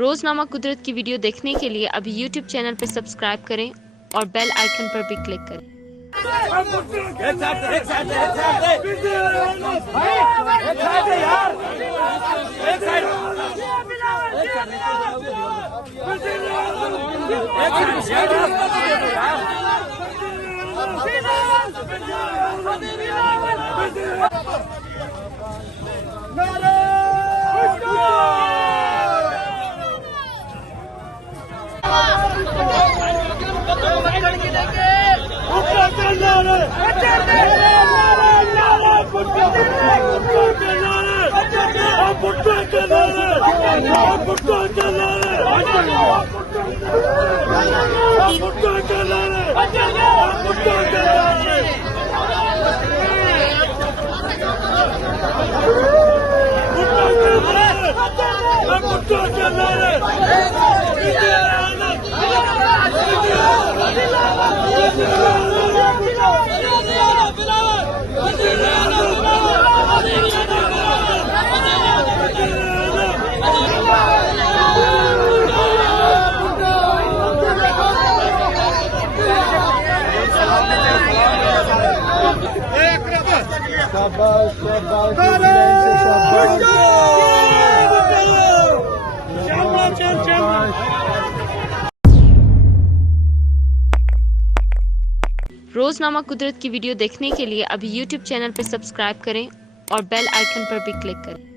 रोजनामा कुदरत की वीडियो देखने के लिए अभी YouTube चैनल पर सब्सक्राइब करें और बेल आइकन पर भी क्लिक करें। रोजनामा कुदरत की वीडियो देखने के लिए अभी YouTube चैनल पर सब्सक्राइब करें और बेल आइकन पर भी क्लिक करें।